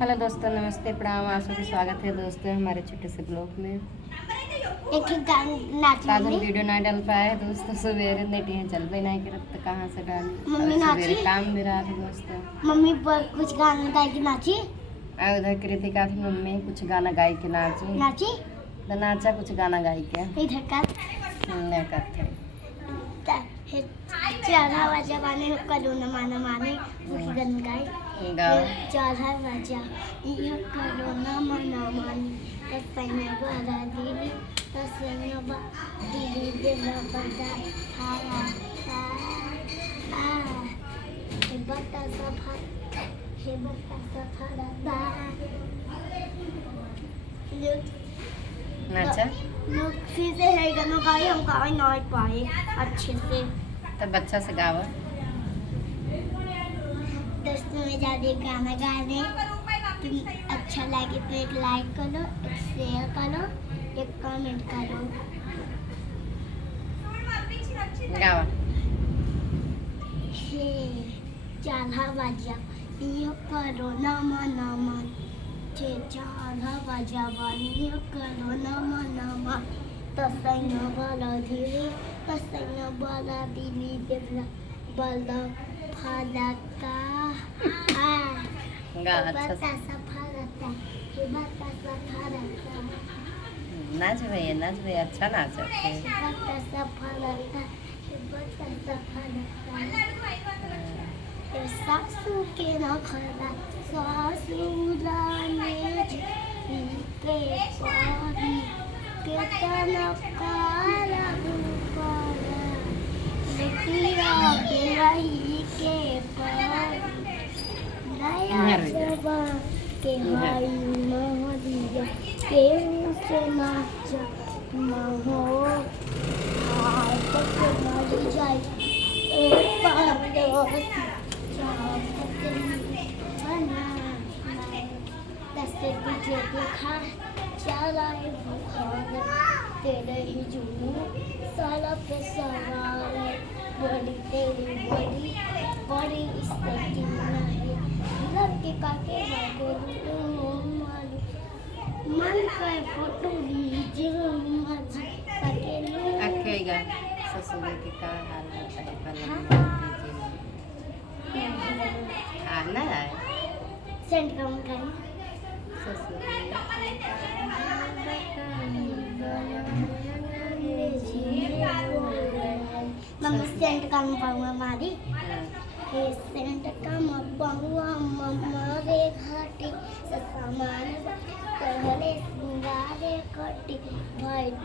Hello दोस्तों, नमस्ते, प्रणाम। आप सभी स्वागत है दोस्तों हमारे छोटे से ब्लॉग में। आज हम वीडियो नहीं डाल पाए हैं दोस्तों। सवेरे नेटियाँ चल रही नहीं करत तो कहाँ से डाल। मम्मी सवेरे नाची? काम भी रहा था दोस्तों। मम्मी कुछ गाना गा के नाची और उधर कृतिका थी, मम्मी कुछ गाना गाई के नाची नाची तो नाचा कुछ गाना गाई के इधर का नहीं करते। चारा वाजा गाने करो न माना माने कुछ गन गाए गाओ। चारा वाजा ये करो न माना माने तसैया बड़ा दिली तसैया बड़ा दिली दिला बड़ा खाया हे बता सफा हे बता सफा दा नाचा लोग फिर से है गाना गाए हम गा नहीं पाए अच्छे से। तो बच्चा से गाओ। दोस्तों में ज़्यादा गाना गाने तुम अच्छा लगे तो एक लाइक करो, एक शेयर करो, एक कमेंट करो। गाओ। हे चाला बाजा यो करो नमा नमा छे चाला बाजा वाली यो करो नमा नमा तसैया बड़ा धीरे तसैया बड़ा दिली देवला बड़ा फलका गा अच्छा से बता सफलता हे बता सफलता नाच भैया, नाच भैया, अच्छा नाच है। बता सफलता हे बता सफलता सासू के न खड़ा सासुराने के पारी केतना काला बुकारा लुटिया बिलाई के पारी नया जबा के भाई महरिया के से नाच महो हाथ के मरी जाए ए पारो दस्ते पीछे देखा चला तेरे ही जुनू साला पे सवार बड़ी तेरी बड़ी बड़ी स्थिति है लड़के काके मन का फोटो लीजिए मजी काके लो अकेगा ससुर के का हाल होता है आना है सेंड कम करें ससुर मम्मी सेंट कम पाऊंगा मारी हे सेंट कम पाऊंगा मम्मा रे घाटी सामान कहले सिंगारे कटी वाइट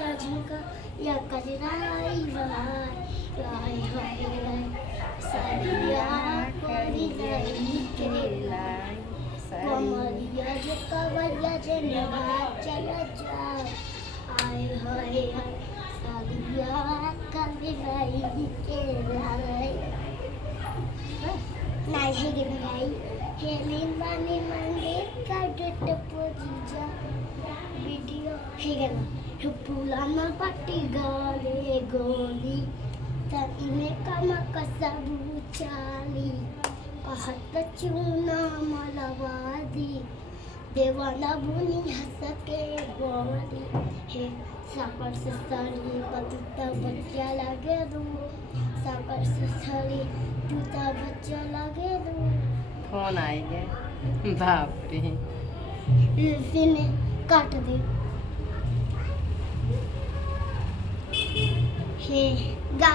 या झुमका या कजराई भाई हाय सारिया कोरी गई केला कमरिया जो कवरिया जो नवा चला जा आय हाय हाय सारिया कवरिया केला नहीं है गिन गई हेलिन बानी मंदिर का डेट पोजीजा वीडियो है गना पुलाना पट्टी गाले गोली तने कमा कसबू चाली कहत चूना मलवादी देवाना बुनी हंस के बोली हे साकर से साली पतुता बच्चा लगे दू साकर से साली टूटा बच्चा लगे दू फोन आएगा बाप रे फिर काट दे हे गा